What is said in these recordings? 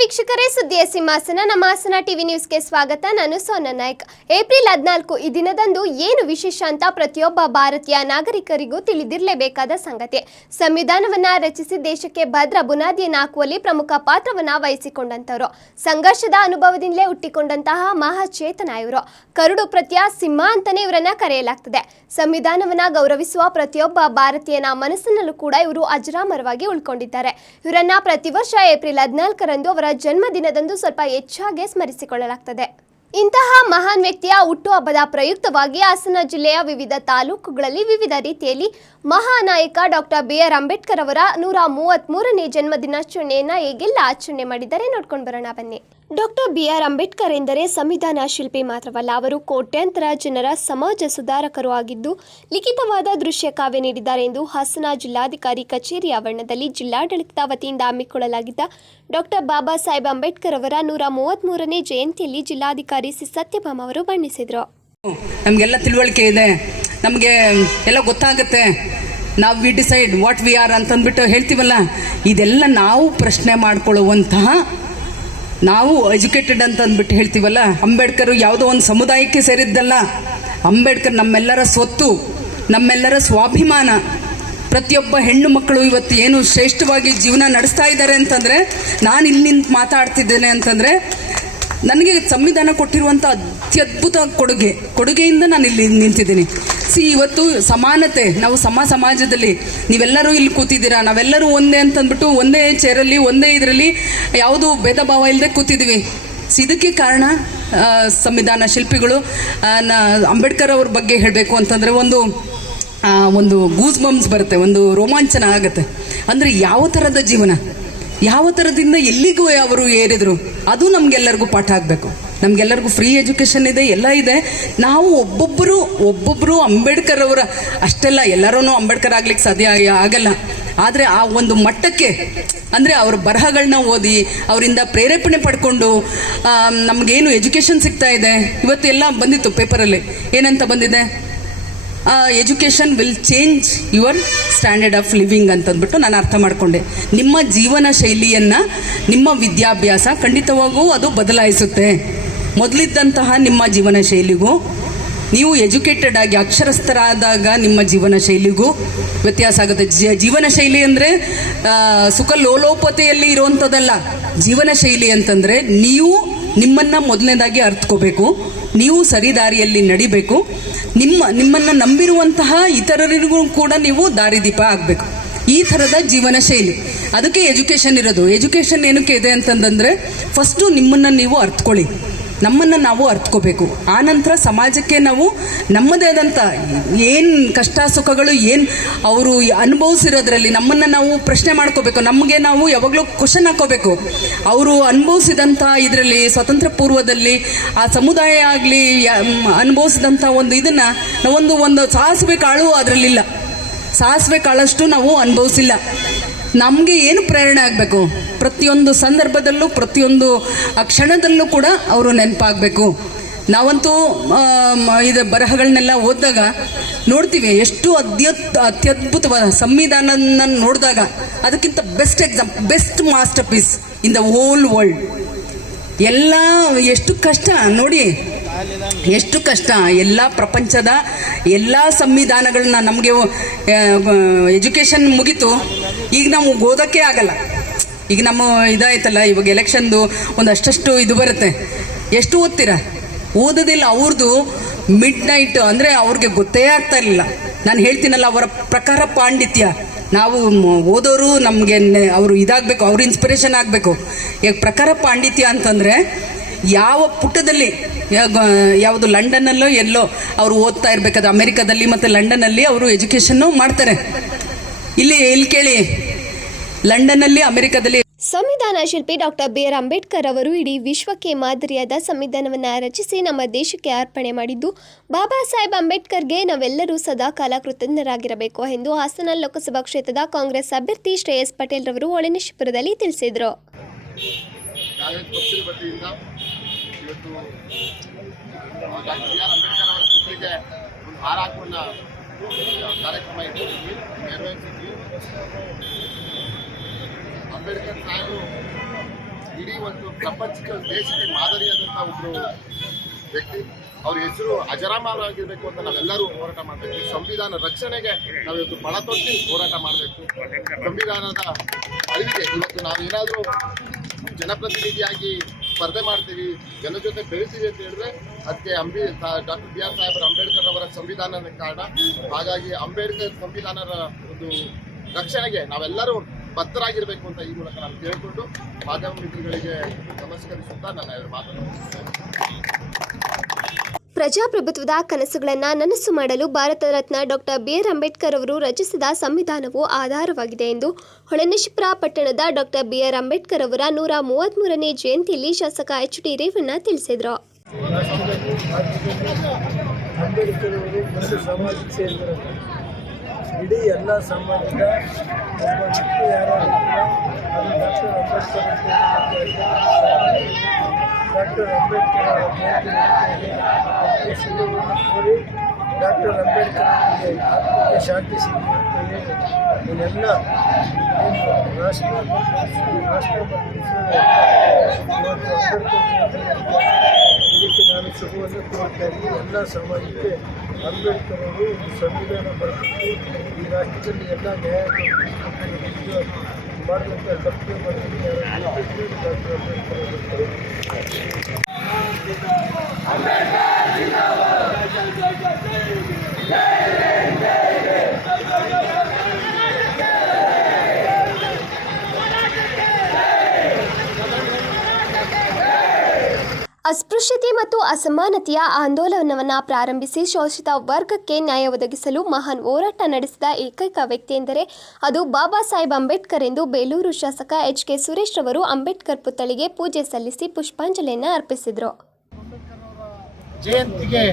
ವೀಕ್ಷಕರೇ, ಸುದ್ದಿಯ ಸಿಂಹಾಸನ, ನಮ್ಮ ಹಾಸನ ಟಿವಿ ನ್ಯೂಸ್ಗೆ ಸ್ವಾಗತ. ನಾನು ಸೋನ ನಾಯ್ಕ. ಏಪ್ರಿಲ್ ಹದಿನಾಲ್ಕು ಈ ದಿನದಂದು ಏನು ವಿಶೇಷ ಅಂತ ಪ್ರತಿಯೊಬ್ಬ ಭಾರತೀಯ ನಾಗರಿಕರಿಗೂ ತಿಳಿದಿರಲೇಬೇಕಾದ ಸಂಗತಿ. ಸಂವಿಧಾನವನ್ನ ರಚಿಸಿ ದೇಶಕ್ಕೆ ಭದ್ರ ಬುನಾದಿಯನ್ನು ಹಾಕುವಲ್ಲಿ ಪ್ರಮುಖ ಪಾತ್ರವನ್ನ ವಹಿಸಿಕೊಂಡಂತವರು ಸಂಘರ್ಷದ ಅನುಭವದಿಂದಲೇ ಹುಟ್ಟಿಕೊಂಡಂತಹ ಮಹಾಚೇತನ ಇವರು. ಕರುಡು ಪ್ರತಿಯ ಸಿಂಹ ಅಂತಾನೆ ಇವರನ್ನ ಕರೆಯಲಾಗ್ತದೆ. ಸಂವಿಧಾನವನ್ನ ಗೌರವಿಸುವ ಪ್ರತಿಯೊಬ್ಬ ಭಾರತೀಯನ ಮನಸ್ಸಿನಲ್ಲೂ ಕೂಡ ಇವರು ಅಜರಾಮರವಾಗಿ ಉಳ್ಕೊಂಡಿದ್ದಾರೆ. ಇವರನ್ನ ಪ್ರತಿ ವರ್ಷ ಏಪ್ರಿಲ್ ಹದಿನಾಲ್ಕರಂದು ಅವರ ಜನ್ಮದಿನದಂದು ಸ್ವಲ್ಪ ಹೆಚ್ಚಾಗಿ ಸ್ಮರಿಸಿಕೊಳ್ಳಲಾಗ್ತದೆ. ಇಂತಹ ಮಹಾನ್ ವ್ಯಕ್ತಿಯ ಹುಟ್ಟುಹಬ್ಬದ ಪ್ರಯುಕ್ತವಾಗಿ ಹಾಸನ ಜಿಲ್ಲೆಯ ವಿವಿಧ ತಾಲೂಕುಗಳಲ್ಲಿ ವಿವಿಧ ರೀತಿಯಲ್ಲಿ ಮಹಾನಾಯಕ ಡಾಕ್ಟರ್ ಬಿ ಆರ್ ಅಂಬೇಡ್ಕರ್ ಅವರ ನೂರ ಮೂವತ್ತ್ ಮೂರನೇ ಜನ್ಮದಿನಾಚರಣೆಯನ್ನು ಹೇಗೆಲ್ಲ ಆಚರಣೆ ಮಾಡಿದ್ದಾರೆ ನೋಡ್ಕೊಂಡು ಬರೋಣ ಬನ್ನಿ. ಡಾಕ್ಟರ್ ಬಿ ಆರ್ ಅಂಬೇಡ್ಕರ್ ಎಂದರೆ ಸಂವಿಧಾನ ಶಿಲ್ಪಿ ಮಾತ್ರವಲ್ಲ, ಅವರು ಕೋಟ್ಯಾಂತರ ಜನರ ಸಮಾಜ ಸುಧಾರಕರು ಆಗಿದ್ದು ಲಿಖಿತವಾದ ದೃಶ್ಯ ಕಾವ್ಯ ನೀಡಿದ್ದಾರೆ ಎಂದು ಹಾಸನ ಜಿಲ್ಲಾಧಿಕಾರಿ ಕಚೇರಿ ಆವರಣದಲ್ಲಿ ಜಿಲ್ಲಾಡಳಿತದ ವತಿಯಿಂದ ಹಮ್ಮಿಕೊಳ್ಳಲಾಗಿದ್ದ ಡಾಕ್ಟರ್ ಬಾಬಾ ಸಾಹೇಬ್ ಅಂಬೇಡ್ಕರ್ ಅವರ ನೂರ ಮೂವತ್ತ್ಮೂರನೇ ಜಯಂತಿಯಲ್ಲಿ ಜಿಲ್ಲಾಧಿಕಾರಿ ಸಿ. ಸತ್ಯಭಾಮ ಅವರು ಬಣ್ಣಿಸಿದರು. ನಮಗೆಲ್ಲ ತಿಳುವಳಿಕೆ ಇದೆ. ನಮಗೆ ಎಲ್ಲ ಗೊತ್ತಾಗುತ್ತೆ. ನಾವು we decide what we are ಅಂತಂದ್ಬಿಟ್ಟು ಹೇಳ್ತೀವಲ್ಲ, ಇದೆಲ್ಲ ನಾವು ಪ್ರಶ್ನೆ ಮಾಡ್ಕೊಳ್ಳುವಂತಹ ನಾವು ಎಜುಕೇಟೆಡ್ ಅಂತ ಅಂದ್ಬಿಟ್ಟು ಹೇಳ್ತೀವಲ್ಲ, ಅಂಬೇಡ್ಕರ್ ಯಾವುದೋ ಒಂದು ಸಮುದಾಯಕ್ಕೆ ಸೇರಿದ್ದಲ್ಲ, ಅಂಬೇಡ್ಕರ್ ನಮ್ಮೆಲ್ಲರ ಸ್ವತ್ತು, ನಮ್ಮೆಲ್ಲರ ಸ್ವಾಭಿಮಾನ. ಪ್ರತಿಯೊಬ್ಬ ಹೆಣ್ಣು ಮಕ್ಕಳು ಇವತ್ತು ಏನು ಶ್ರೇಷ್ಠವಾಗಿ ಜೀವನ ನಡೆಸ್ತಾ ಇದ್ದಾರೆ ಅಂತಂದರೆ ನಾನು ಇಲ್ಲಿ ಮಾತಾಡ್ತಿದ್ದೇನೆ ಅಂತಂದರೆ, ನನಗೆ ಸಂವಿಧಾನ ಕೊಟ್ಟಿರುವಂಥ ಅತ್ಯದ್ಭುತ ಕೊಡುಗೆ. ಕೊಡುಗೆಯಿಂದ ನಾನು ಇಲ್ಲಿ ನಿಂತಿದ್ದೀನಿ. ಸಿ, ಇವತ್ತು ಸಮಾನತೆ, ನಾವು ಸಮ ಸಮಾಜದಲ್ಲಿ ನೀವೆಲ್ಲರೂ ಇಲ್ಲಿ ಕೂತಿದ್ದೀರಾ? ನಾವೆಲ್ಲರೂ ಒಂದೇ ಅಂತಂದ್ಬಿಟ್ಟು ಒಂದೇ ಚೇರಲ್ಲಿ, ಒಂದೇ ಇದರಲ್ಲಿ ಯಾವುದು ಭೇದ ಭಾವ ಇಲ್ಲದೆ ಕೂತಿದ್ದೀವಿ. ಸಿ, ಇದಕ್ಕೆ ಕಾರಣ ಸಂವಿಧಾನ ಶಿಲ್ಪಿಗಳು ಅಂಬೇಡ್ಕರ್ ಅವ್ರ ಬಗ್ಗೆ ಹೇಳಬೇಕು ಅಂತಂದರೆ ಒಂದು ಒಂದು ಗೂಸ್ ಬಂಬ್ಸ್ ಬರುತ್ತೆ, ಒಂದು ರೋಮಾಂಚನ ಆಗುತ್ತೆ. ಅಂದರೆ ಯಾವ ಥರದ ಜೀವನ? ಯಾವ ಥರದಿಂದ ಎಲ್ಲಿಗೂ ಅವರು ಏರಿದರು? ಅದು ನಮಗೆಲ್ಲರಿಗೂ ಪಾಠ ಆಗಬೇಕು. ನಮಗೆಲ್ಲರಿಗೂ ಫ್ರೀ ಎಜುಕೇಷನ್ ಇದೆ, ಎಲ್ಲ ಇದೆ. ನಾವು ಒಬ್ಬೊಬ್ಬರು ಒಬ್ಬೊಬ್ಬರು ಅಂಬೇಡ್ಕರ್ ಅವರ ಅಷ್ಟೆಲ್ಲ ಎಲ್ಲರೂ ಅಂಬೇಡ್ಕರ್ ಆಗ್ಲಿಕ್ಕೆ ಸಾಧ್ಯ ಆಗ- ಆಗಲ್ಲ. ಆದರೆ ಆ ಒಂದು ಮಟ್ಟಕ್ಕೆ, ಅಂದರೆ ಅವ್ರ ಬರಹಗಳನ್ನ ಓದಿ, ಅವರಿಂದ ಪ್ರೇರೇಪಣೆ ಪಡ್ಕೊಂಡು ನಮಗೇನು ಎಜುಕೇಷನ್ ಸಿಗ್ತಾ ಇದೆ? ಇವತ್ತು ಎಲ್ಲ ಬಂದಿತ್ತು ಪೇಪರಲ್ಲಿ ಏನಂತ ಬಂದಿದೆ? Education will change your standard of living ಅಂತಂದ್ಬಿಟ್ಟು ನಾನು ಅರ್ಥ ಮಾಡಿಕೊಂಡೆ. ನಿಮ್ಮ ಜೀವನ ಶೈಲಿಯನ್ನು, ನಿಮ್ಮ ವಿದ್ಯಾಭ್ಯಾಸ ಖಂಡಿತವಾಗೂ ಅದು ಬದಲಾಯಿಸುತ್ತೆ. ಮೊದಲಿದ್ದಂತಹ ನಿಮ್ಮ ಜೀವನ ಶೈಲಿಗೂ, ನೀವು ಎಜುಕೇಟೆಡ್ ಆಗಿ ಅಕ್ಷರಸ್ಥರಾದಾಗ ನಿಮ್ಮ ಜೀವನ ಶೈಲಿಗೂ ವ್ಯತ್ಯಾಸ ಆಗುತ್ತೆ. ಜೀವನ ಶೈಲಿ ಅಂದರೆ ಸುಖ ಲೋಲೋಪತೆಯಲ್ಲಿ ಇರುವಂಥದ್ದಲ್ಲ ಜೀವನ ಶೈಲಿ ಅಂತಂದರೆ, ನೀವು ನಿಮ್ಮನ್ನು ಮೊದಲನೇದಾಗಿ ಅರ್ಥಕೋಬೇಕು ನೀವು ಸರಿದಾರಿಯಲ್ಲಿ ನಡಿಬೇಕು, ನಿಮ್ಮ, ನಿಮ್ಮನ್ನು ನಂಬಿರುವಂತಹ ಇತರರಿಗೂ ಕೂಡ ನೀವು ದಾರಿದೀಪ ಆಗಬೇಕು. ಈ ಥರದ ಜೀವನ ಶೈಲಿ. ಅದಕ್ಕೆ ಎಜುಕೇಷನ್ ಇರೋದು. ಎಜುಕೇಷನ್ ಏನಕ್ಕೆ ಇದೆ ಅಂತಂದರೆ ಫಸ್ಟು ನಿಮ್ಮನ್ನು ನೀವು ಅರ್ಥಕೊಳ್ಳಿ ನಮ್ಮನ್ನು ನಾವು ಅರ್ಥಕೋಬೇಕು ಆನಂತರ ಸಮಾಜಕ್ಕೆ ನಾವು ನಮ್ಮದೇ ಆದಂಥ ಏನು ಕಷ್ಟ ಸುಖಗಳು, ಏನು ಅವರು ಅನುಭವಿಸಿರೋದ್ರಲ್ಲಿ ನಮ್ಮನ್ನು ನಾವು ಪ್ರಶ್ನೆ ಮಾಡ್ಕೋಬೇಕು. ನಮಗೆ ನಾವು ಯಾವಾಗಲೂ ಕ್ವಶನ್ ಹಾಕೋಬೇಕು. ಅವರು ಅನುಭವಿಸಿದಂಥ ಇದರಲ್ಲಿ, ಸ್ವತಂತ್ರ ಪೂರ್ವದಲ್ಲಿ, ಆ ಸಮುದಾಯ ಆಗಲಿ ಅನುಭವಿಸಿದಂಥ ಒಂದು ಇದನ್ನು ನಾವೊಂದು, ಒಂದು ಸಾಸಿವೆ ಕಾಳು ಅದರಲ್ಲಿಲ್ಲ. ಸಾಸಿವೆ ಕಾಳಷ್ಟು ನಾವು ಅನುಭವಿಸಿಲ್ಲ. ನಮಗೆ ಏನು ಪ್ರೇರಣೆ ಆಗಬೇಕು? ಪ್ರತಿಯೊಂದು ಸಂದರ್ಭದಲ್ಲೂ, ಪ್ರತಿಯೊಂದು ಕ್ಷಣದಲ್ಲೂ ಕೂಡ ಅವರು ನೆನಪಾಗಬೇಕು. ನಾವಂತೂ ಇದು ಬರಹಗಳನ್ನೆಲ್ಲ ಓದಿದಾಗ ನೋಡ್ತೀವಿ, ಎಷ್ಟು ಅದ್ಯತ್, ಅತ್ಯದ್ಭುತವಾದ ಸಂವಿಧಾನ ನೋಡಿದಾಗ ಅದಕ್ಕಿಂತ best exam best masterpiece in the whole world ಎಲ್ಲ, ಎಷ್ಟು ಕಷ್ಟ, ನೋಡಿ. ಎಷ್ಟು ಕಷ್ಟ, ಎಲ್ಲ ಪ್ರಪಂಚದ ಎಲ್ಲ ಸಂವಿಧಾನಗಳನ್ನ ನಮಗೆ ಎಜುಕೇಷನ್ ಮುಗೀತು. ಈಗ ನಾವು ಓದೋಕ್ಕೆ ಆಗಲ್ಲ. ಈಗ ನಮ್ಮ ಇದಾಯ್ತಲ್ಲ, ಇವಾಗ ಎಲೆಕ್ಷನ್ದು ಒಂದು ಅಷ್ಟಷ್ಟು ಇದು ಬರುತ್ತೆ. ಎಷ್ಟು ಓದ್ತೀರ? ಓದೋದಿಲ್ಲ ಅವ್ರದ್ದು ಮಿಡ್ ನೈಟ್ ಅಂದರೆ ಅವ್ರಿಗೆ ಗೊತ್ತೇ ಆಗ್ತಾ ಇರಲಿಲ್ಲ. ನಾನು ಹೇಳ್ತೀನಲ್ಲ, ಅವರ ಪ್ರಕಾರ ಪಾಂಡಿತ್ಯ. ನಾವು ಓದೋರು ನಮಗೆ ಅವರು ಇದಾಗಬೇಕು, ಅವ್ರ ಇನ್ಸ್ಪಿರೇಷನ್ ಆಗಬೇಕು. ಈಗ ಪ್ರಕಾರ ಪಾಂಡಿತ್ಯ ಅಂತಂದರೆ, ಯಾವ ಪುಟದಲ್ಲಿ ಯಾವುದು ಲಂಡನ್ನಲ್ಲೋ ಎಲ್ಲೋ ಅವರು ಓದ್ತಾ ಇರಬೇಕಾದ್ರೆ, ಅಮೆರಿಕದಲ್ಲಿ ಮತ್ತು ಲಂಡನಲ್ಲಿ ಅವರು ಎಜುಕೇಷನ್ನು ಮಾಡ್ತಾರೆ. ಇಲ್ಲಿ ಇಲ್ಲಿ ಕೇಳಿ. ಲಂಡನ್ನಲ್ಲಿ ಅಮೆರಿಕದಲ್ಲಿ ಸಂವಿಧಾನ ಶಿಲ್ಪಿ ಡಾಕ್ಟರ್ ಬಿ ಆರ್ ಅಂಬೇಡ್ಕರ್ ಅವರು ಇಡೀ ವಿಶ್ವಕ್ಕೆ ಮಾದರಿಯಾದ ಸಂವಿಧಾನವನ್ನು ರಚಿಸಿ ನಮ್ಮ ದೇಶಕ್ಕೆ ಅರ್ಪಣೆ ಮಾಡಿದ್ದು ಬಾಬಾ ಸಾಹೇಬ್ ಅಂಬೇಡ್ಕರ್ಗೆ ನಾವೆಲ್ಲರೂ ಸದಾ ಕಾಲ ಕೃತಜ್ಞರಾಗಿರಬೇಕು ಎಂದು ಹಾಸನ ಲೋಕಸಭಾ ಕ್ಷೇತ್ರದ ಕಾಂಗ್ರೆಸ್ ಅಭ್ಯರ್ಥಿ ಶ್ರೇಯಸ್ ಪಟೇಲ್ ರವರು ಒಳನಿಶಿಪುರದಲ್ಲಿ ತಿಳಿಸಿದರು. ಕಾಂಗ್ರೆಸ್ ಪಕ್ಷದ ವತಿಯಿಂದ ಇವತ್ತು ಡಾಕ್ಟರ್ ಬಿ ಆರ್ ಅಂಬೇಡ್ಕರ್ ಕಾರ್ಯಕ್ರಮ ಇಟ್ಟಿದ್ವಿ ನೆರವೇರಿಸಿದ್ವಿ ಅಂಬೇಡ್ಕರ್ ಸಾಹೇಬರು ಇಡೀ ಒಂದು ಪ್ರಪಂಚಕ್ಕೆ ದೇಶಕ್ಕೆ ಮಾದರಿಯಾದಂಥ ಒಬ್ಬರು ವ್ಯಕ್ತಿ. ಅವ್ರ ಹೆಸರು ಅಜರಾಮರಾಗಿರ್ಬೇಕು ಅಂತ ನಾವೆಲ್ಲರೂ ಹೋರಾಟ ಮಾಡಬೇಕು. ಸಂವಿಧಾನ ರಕ್ಷಣೆಗೆ ನಾವಿವತ್ತು ಬಳ ತೊಟ್ಟಿ ಹೋರಾಟ ಮಾಡಬೇಕು. ಸಂವಿಧಾನದ ಅರಿವಿಗೆ ಇವತ್ತು ನಾವೇನಾದರೂ ಜನಪ್ರತಿನಿಧಿಯಾಗಿ ಸ್ಪರ್ಧೆ ಮಾಡ್ತೀವಿ, ಜನ ಜೊತೆ ಬೆಳೆಸಿದೆ ಅಂತ ಹೇಳಿದ್ರೆ ಅದಕ್ಕೆ ಅಂಬಿ ಡಾಕ್ಟರ್ ಬಿ ಆರ್ ಸಾಹೇಬ್ರ ಅಂಬೇಡ್ಕರ್ ಅವರ ಸಂವಿಧಾನದ ಕಾರಣ ಹಾಗಾಗಿ ಅಂಬೇಡ್ಕರ್ ಸಂವಿಧಾನದ ಒಂದು ರಕ್ಷಣೆಗೆ ನಾವೆಲ್ಲರೂ ಬದ್ಧರಾಗಿರ್ಬೇಕು ಅಂತ ಈ ಮೂಲಕ ನಾನು ಕೇಳಿಕೊಂಡು ಮಾಧ್ಯಮ ಮಿತ್ರಗಳಿಗೆ ನಮಸ್ಕರಿಸುತ್ತಾ ನನ್ನ ಮಾತನ್ನು. ಪ್ರಜಾಪ್ರಭುತ್ವದ ಕನಸುಗಳನ್ನು ನನಸು ಮಾಡಲು Bharat Ratna doctor B R Ambedkar ಅವರು ರಚಿಸಿದ ಸಂವಿಧಾನವು ಆಧಾರವಾಗಿದೆ ಎಂದು ಹೊಳೆನಶಿಪುರ ಪಟ್ಟಣದ ಡಾಕ್ಟರ್ ಬಿ ಆರ್ ಅಂಬೇಡ್ಕರ್ ಅವರ ನೂರ ಮೂವತ್ತ್ಮೂರನೇ ಜಯಂತಿಯಲ್ಲಿ ಶಾಸಕ ಎಚ್ ಡಿ ರೇವಣ್ಣ ತಿಳಿಸಿದರು. ಡಾಕ್ಟರ್ ಅಂಬೇಡ್ಕರ್ ಅವರ ಜಯಂತಿ ನಡೀತಾ ಇದೆ. ಅದಕ್ಕೆ ಶುಭವನ್ನು ಕೋರಿ ಡಾಕ್ಟರ್ ಅಂಬೇಡ್ಕರ್ ಅವರಿಗೆ ಆತ್ಮಕ್ಕೆ ಶಾಂತಿ ಸಿಗಲಿ ಅಂತ ಹೇಳಿ ಇದೆಲ್ಲ ಏನು ರಾಷ್ಟ್ರ ಮತ್ತು ರಾಷ್ಟ್ರ ಮತ್ತು ದೇಶದ ಇವತ್ತು ಅಂಬೇಡ್ಕರ್ ಜಯಂತಿ ನಡೀತಾ ಇದೆ. ಇದಕ್ಕೆ ನಾನು ಶುಭವನ್ನು ಕೋರ್ತಾ ಇದ್ದೀನಿ ಎಲ್ಲ ಸಮಾಜಕ್ಕೆ ಅಂಬೇಡ್ಕರ್ ಅವರು ಒಂದು ಸಂವಿಧಾನ ಬರೆದಿದ್ದು ಈ ರಾಷ್ಟ್ರದಲ್ಲಿ ಎಲ್ಲ ನ್ಯಾಯ ಮಾಡಿದಂಥ ತಪ್ಪು ಮಾಡಿದ್ದು Thank you. ಅಸಮಾನತೆಯ ಆಂದೋಲನವನ್ನು ಪ್ರಾರಂಭಿಸಿ ಶೋಷಿತ ವರ್ಗಕ್ಕೆ ನ್ಯಾಯ ಒದಗಿಸಲು ಮಹಾನ್ ಹೋರಾಟ ನಡೆಸಿದ ಏಕೈಕ ವ್ಯಕ್ತಿ ಎಂದರೆ ಅದು ಬಾಬಾ ಸಾಹೇಬ್ ಅಂಬೇಡ್ಕರ್ ಎಂದು ಬೇಲೂರು ಶಾಸಕ ಎಚ್ ಕೆ ಸುರೇಶ್ ಅವರು ಅಂಬೇಡ್ಕರ್ ಪುತ್ಥಳಿಗೆ ಪೂಜೆ ಸಲ್ಲಿಸಿ ಪುಷ್ಪಾಂಜಲಿಯನ್ನು ಅರ್ಪಿಸಿದರು. ಜಯಂತಿಗೆ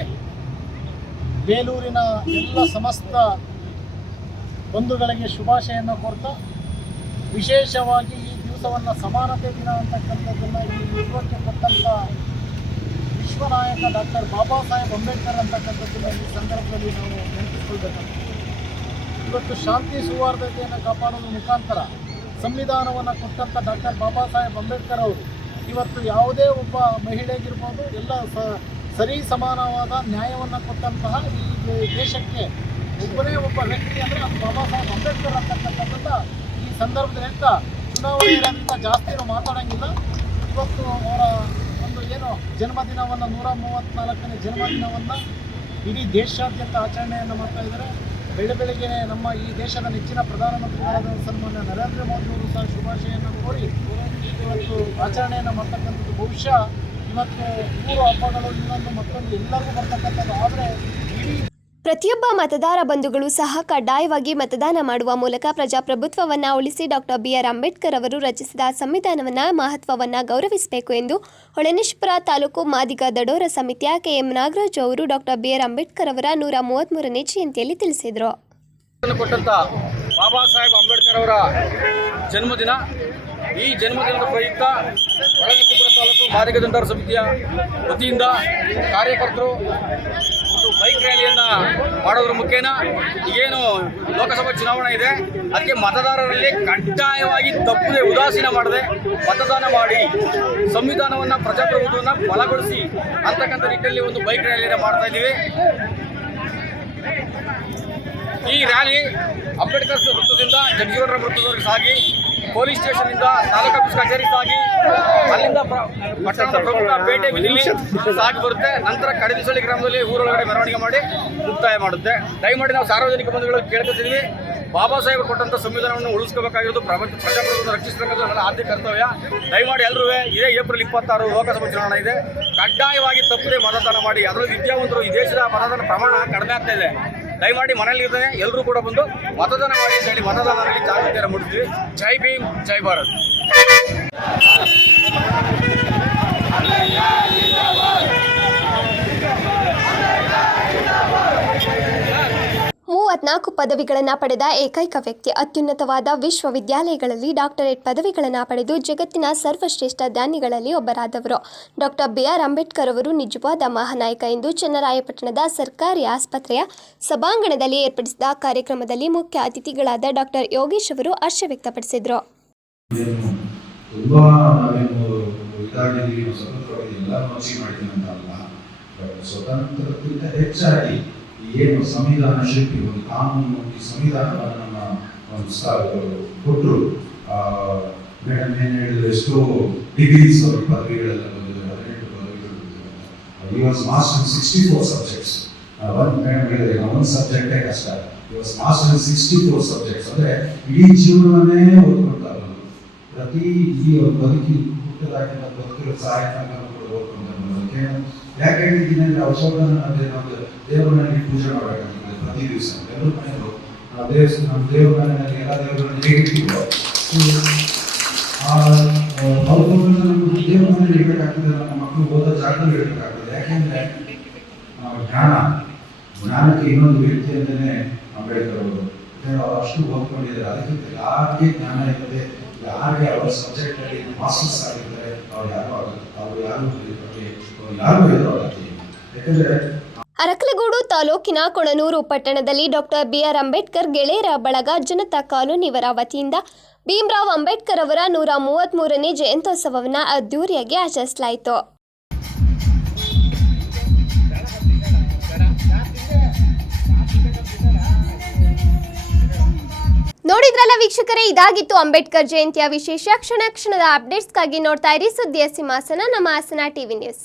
ಬೇಲೂರಿನ ಎಲ್ಲ ಸಮಸ್ತ ಬಂಧುಗಳಿಗೆ ಶುಭಾಶಯನ್ನು ಕೋರ್ತಾ ವಿಶೇಷವಾಗಿ ಈ ದಿವಸವನ್ನು ಸಮಾನತೆ ದಿನ ಅಂತಕ್ಕಂಥದ್ದನ್ನು ಈ ಕೊಟ್ಟಂಥ ವಿಶ್ವನಾಯಕ ಡಾಕ್ಟರ್ ಬಾಬಾ ಸಾಹೇಬ್ ಅಂಬೇಡ್ಕರ್ ಅಂತಕ್ಕಂಥದ್ದನ್ನು ಈ ಸಂದರ್ಭದಲ್ಲಿ ನಾವು ನೆನಪಿಸ್ಕೊಳ್ಬೇಕಾಗ್ತದೆ ಇವತ್ತು ಶಾಂತಿ ಸುವಾರ್ಧತೆಯನ್ನು ಕಾಪಾಡೋದ್ರ ಮುಖಾಂತರ ಸಂವಿಧಾನವನ್ನು ಕೊಟ್ಟಂಥ ಡಾಕ್ಟರ್ ಬಾಬಾ ಸಾಹೇಬ್ ಅಂಬೇಡ್ಕರ್ ಅವರು ಇವತ್ತು ಯಾವುದೇ ಒಬ್ಬ ಮಹಿಳೆಗಿರ್ಬೋದು, ಎಲ್ಲ ಸರಿ ಸಮಾನವಾದ ನ್ಯಾಯವನ್ನು ಕೊಟ್ಟಂತಹ ಈ ದೇಶಕ್ಕೆ ಒಬ್ಬನೇ ಒಬ್ಬ ವ್ಯಕ್ತಿ ಅಂದರೆ ಅದು ಬಾಬಾ ಸಾಹೇಬ್ ಅಂಬೇಡ್ಕರ್ ಅಂತಕ್ಕಂಥದ್ದನ್ನು ಈ ಸಂದರ್ಭದಲ್ಲಿ ಚುನಾವಣೆ ಇರೋದ್ರಿಂದ ಜಾಸ್ತಿ ನಾವು ಮಾತಾಡೋಂಗಿಲ್ಲ. ಇವತ್ತು ಅವರ ಏನು ಜನ್ಮದಿನವನ್ನು ನೂರ ಮೂವತ್ತ್ನಾಲ್ಕನೇ ಜನ್ಮದಿನವನ್ನು ಇಡೀ ದೇಶಾದ್ಯಂತ ಆಚರಣೆಯನ್ನು ಮಾಡ್ತಾ ಇದ್ದಾರೆ. ಬೆಳೆ ಬೆಳಗ್ಗೆ ನಮ್ಮ ಈ ದೇಶದ ನೆಚ್ಚಿನ ಪ್ರಧಾನಮಂತ್ರಿಗಳಾದ ಸನ್ಮಾನ್ಯ ನರೇಂದ್ರ ಮೋದಿ ಅವರು ಸಹ ಶುಭಾಶಯನ್ನು ಕೋರಿ ಇವತ್ತು ಆಚರಣೆಯನ್ನು ಮಾಡ್ತಕ್ಕಂಥದ್ದು. ಬಹುಶಃ ಇವತ್ತು ಮೂರು ಹಬ್ಬಗಳು, ಇನ್ನೊಂದು ಮತ್ತೊಂದು ಎಲ್ಲರಿಗೂ ಬರ್ತಕ್ಕಂಥದ್ದು. ಆದರೆ ಪ್ರತಿಯೊಬ್ಬ ಮತದಾರ ಬಂಧುಗಳು ಸಹ ಕಡ್ಡಾಯವಾಗಿ ಮತದಾನ ಮಾಡುವ ಮೂಲಕ ಪ್ರಜಾಪ್ರಭುತ್ವವನ್ನು ಉಳಿಸಿ ಡಾಕ್ಟರ್ ಬಿ ಆರ್ ಅಂಬೇಡ್ಕರ್ ಅವರು ರಚಿಸಿದ ಸಂವಿಧಾನವನ್ನು ಮಹತ್ವವನ್ನು ಗೌರವಿಸಬೇಕು ಎಂದು ಹೊಳೆನೇಶ್ವರ ತಾಲೂಕು ಮಾದಿಗ ದಡೋರ ಸಮಿತಿಯ ಕೆಎಂ ನಾಗರಾಜ್ ಅವರು ಡಾಕ್ಟರ್ ಬಿ ಆರ್ ಅಂಬೇಡ್ಕರ್ ಅವರ ನೂರ ಮೂವತ್ತ್ಮೂರನೇ ಜಯಂತಿಯಲ್ಲಿ ತಿಳಿಸಿದರು. ಬಾಬಾ ಸಾಹೇಬ್ ಅಂಬೇಡ್ಕರ್ ಅವರ ಜನ್ಮದಿನ. ಈ ಜನ್ಮದಿನದ ಪ್ರಯುಕ್ತ ಹೊಳೆನರಸೀಪುರ ತಾಲೂಕು ಮಾದಿಗ ದಂಡಾರ ಸಮಿತಿಯ ವತಿಯಿಂದ ಕಾರ್ಯಕರ್ತರು ಬೈಕ್ ರ್ಯಾಲಿಯನ್ನು ಮಾಡೋದ್ರ ಮುಖೇನ ಏನು ಲೋಕಸಭಾ ಚುನಾವಣೆ ಇದೆ. ಅದಕ್ಕೆ ಮತದಾರರಲ್ಲಿ ಕಡ್ಡಾಯವಾಗಿ ತಪ್ಪದೆ ಉದಾಸೀನ ಮಾಡದೆ ಮತದಾನ ಮಾಡಿ, ಸಂವಿಧಾನವನ್ನು ಪ್ರಜಾಪ್ರಭುತ್ವವನ್ನು ಬಲಗೊಳಿಸಿ ಅಂತಕ್ಕಂಥ ನಿಟ್ಟಿನಲ್ಲಿ ಒಂದು ಬೈಕ್ ರ್ಯಾಲಿಯನ್ನು ಮಾಡ್ತಾ ಇದ್ದೀವಿ. ಈ ರ್ಯಾಲಿ ಅಂಬೇಡ್ಕರ್ ವೃತ್ತದಿಂದ ಜಗಜೀವನರ ವೃತ್ತದವರೆಗೆ ಸಾಗಿ ಪೊಲೀಸ್ ಸ್ಟೇಷನ್ನಿಂದ ತಾಲೂಕು ಆಫೀಸ್ ಕಚೇರಿ ಸಾಗಿ ಅಲ್ಲಿಂದ ಪಟ್ಟಣದ ಪ್ರಮುಖ ಪೇಟೆ ಬೀದಿಲಿ ಸಾಗಿ ಬರುತ್ತೆ. ನಂತರ ಕಡದಿಸಳ್ಳಿ ಗ್ರಾಮದಲ್ಲಿ ಊರೊಳಗಡೆ ಮೆರವಣಿಗೆ ಮಾಡಿ ಮುಕ್ತಾಯ ಮಾಡುತ್ತೆ. ದಯಮಾಡಿ ನಾವು ಸಾರ್ವಜನಿಕ ಬಂಧುಗಳು ಕೇಳ್ಕೊತಿದ್ವಿ ಬಾಬಾ ಸಾಹೇಬರು ಕೊಟ್ಟಂತ ಸಂವಿಧಾನವನ್ನು ಉಳಿಸ್ಕೋಬೇಕಾಗಿರೋದು ಪ್ರಜಾಪ್ರಭುತ್ವ ರಕ್ಷಿಸಬೇಕಾದ ನಮ್ಮ ಆದ್ಯ ಕರ್ತವ್ಯ. ದಯಮಾಡಿ ಎಲ್ಲರೂ ಇದೇ ಏಪ್ರಿಲ್ ಇಪ್ಪತ್ತಾರು ಲೋಕಸಭಾ ಚುನಾವಣೆ ಇದೆ. ಕಡ್ಡಾಯವಾಗಿ ತಪ್ಪದೆ ಮತದಾನ ಮಾಡಿ, ಅದರಲ್ಲಿ ವಿದ್ಯಾವಂತರು ಈ ದೇಶದ ಮತದಾನ ಪ್ರಮಾಣ ಕಡಿಮೆ ಆಗ್ತಾ ಇದೆ. ದಯಮಾಡಿ ಮನೆಯಲ್ಲಿ ಇರ್ತಾನೆ ಎಲ್ಲರೂ ಕೂಡ ಬಂದು ಮತದಾನ ಮಾಡಿ ಅಂತ ಹೇಳಿ ಮತದಾನದಲ್ಲಿ ಜಾಗೃತಿಯನ್ನು ಮೂಡಿಸ್ತೀವಿ. ಜೈ ಭೀಮ್, ಜೈ ಭಾರತ್. ಮೂವತ್ನಾಲ್ಕು ಪದವಿಗಳನ್ನು ಪಡೆದ ಏಕೈಕ ವ್ಯಕ್ತಿ, ಅತ್ಯುನ್ನತವಾದ ವಿಶ್ವವಿದ್ಯಾಲಯಗಳಲ್ಲಿ ಡಾಕ್ಟರೇಟ್ ಪದವಿಗಳನ್ನು ಪಡೆದು ಜಗತ್ತಿನ ಸರ್ವಶ್ರೇಷ್ಠ ದಾನಿಗಳಲ್ಲಿ ಒಬ್ಬರಾದವರು. ಡಾಕ್ಟರ್ ಬಿ ಆರ್ ಅಂಬೇಡ್ಕರ್ ಅವರು ನಿಜವಾದ ಮಹಾನಾಯಕ ಎಂದು ಚನ್ನರಾಯಪಟ್ಟಣದ ಸರ್ಕಾರಿ ಆಸ್ಪತ್ರೆಯ ಸಭಾಂಗಣದಲ್ಲಿ ಏರ್ಪಡಿಸಿದ ಕಾರ್ಯಕ್ರಮದಲ್ಲಿ ಮುಖ್ಯ ಅತಿಥಿಗಳಾದ ಡಾಕ್ಟರ್ ಯೋಗೇಶ್ ಅವರು ಹರ್ಷ ವ್ಯಕ್ತಪಡಿಸಿದರು. ಸ್ವತಂತ್ರಕ್ಕಿಂತ ಹೆಚ್ಚಾಗಿ ಏನು ಸಂವಿಧಾನ ಶಿಲ್ಪಿ ಒಂದು ಕಾನೂನು ಈ ಸಂವಿಧಾನವನ್ನು ನಮ್ಮ ಕೊಟ್ಟರು ಮೇಡಮ್ ಏನು ಹೇಳಿದ್ರು, ಎಷ್ಟೋ ಡಿಗ್ರೀಸ್ ಅವ್ರ ಪದವಿಗಳೆಲ್ಲ ಬಂದಿದ್ದಾರೆ, ಹದಿನೆಂಟು ಪದವಿಗಳು ಬಂದಿದ್ದಾರೆ. Was master sixty four subjects ಒಂದು ಮೇಡಮ್ ಹೇಳಿದ್ರೆ ಒಂದು ಸಬ್ಜೆಕ್ಟೇ ಕಷ್ಟ. Was master sixty four subjects ಅಂದರೆ ಇಡೀ ಜೀವನವನ್ನೇ ಓದ್ಕೊಳ್ತಾ ಬರೋದು ಪ್ರತಿ ಈ ಬದುಕಿ ಹುಟ್ಟದಾಗಿಂದ ಬದುಕಿರೋ ಸಾಯ ತನಕ ಕೂಡ ಓದ್ಕೊಂತ ಬರೋದಕ್ಕೆ ಯಾಕೆ ಹೇಳಿದ್ದೀನಿ ಅಂದ್ರೆ ಅಶೋಕನ ನಾವು ದೇವರ ಮನೆಯಲ್ಲಿ ಪೂಜೆ ಮಾಡಬೇಕಾಗ್ತದೆ ಪ್ರತಿ ದಿವಸ. ಎಲ್ಲರೂ ಮನೆಯವರು ನಾವು ದೇವಸ್ಥಾನ ನಮ್ಮ ದೇವರನ್ನ ಎಲ್ಲ ದೇವರನ್ನು ಹೇಗಿರ್ತೀವೋ ಆ ಭೌತವನ್ನು ನಮ್ಮ ದೇವರನ್ನ ಇಡಬೇಕಾಗ್ತದೆ ನಮ್ಮ ಮಕ್ಕಳು ಹೋದ ಜಾಗದಲ್ಲಿ ಇಡಬೇಕಾಗ್ತದೆ. ಯಾಕೆಂದ್ರೆ ಆ, ಜ್ಞಾನ ಜ್ಞಾನಕ್ಕೆ ಇನ್ನೊಂದು ವ್ಯಕ್ತಿ ಅಂತಲೇ ಅಂಬೇಡ್ಕರ್ ಅವರು ಅಷ್ಟು ಓದ್ಕೊಂಡಿದ್ದಾರೆ. ಅದಕ್ಕಿಂತ ಯಾರಿಗೆ ಜ್ಞಾನ ಇರ್ತದೆ ಯಾರಿಗೆ ಅವರ ಸಬ್ಜೆಕ್ಟ್ ಅಲ್ಲಿ ಮಾಸ್ಟರ್ಸ್ ಆಗಿದ್ದಾರೆ ಅವ್ರು ಯಾರು ಅವರು ಯಾರು ಬಗ್ಗೆ ಅರಕಲಗೂಡು ತಾಲೂಕಿನ ಕೊಣನೂರು ಪಟ್ಟಣದಲ್ಲಿ ಡಾಕ್ಟರ್ ಬಿಆರ್ ಅಂಬೇಡ್ಕರ್ ಗೆಳೆಯರ ಬಳಗ ಜನತಾ ಕಾಲೋನಿಯವರ ವತಿಯಿಂದ ಭೀಮ್ರಾವ್ ಅಂಬೇಡ್ಕರ್ ಅವರ ನೂರ ಮೂವತ್ತ್ಮೂರನೇ ಜಯಂತ್ಯೋತ್ಸವವನ್ನು ಅದ್ದೂರಿಯಾಗಿ ಆಚರಿಸಲಾಯಿತು. ನೋಡಿದ್ರಲ್ಲ ವೀಕ್ಷಕರೇ, ಇದಾಗಿತ್ತು ಅಂಬೇಡ್ಕರ್ ಜಯಂತಿಯ ವಿಶೇಷ. ಕ್ಷಣ ಕ್ಷಣದ ಅಪ್ಡೇಟ್ಸ್ಗಾಗಿ ನೋಡ್ತಾ ಇರಿ ಸುದ್ದಿಯ ಸಿಂಹಾಸನ, ನಮ್ಮ ಹಾಸನ ಟಿವಿ ನ್ಯೂಸ್.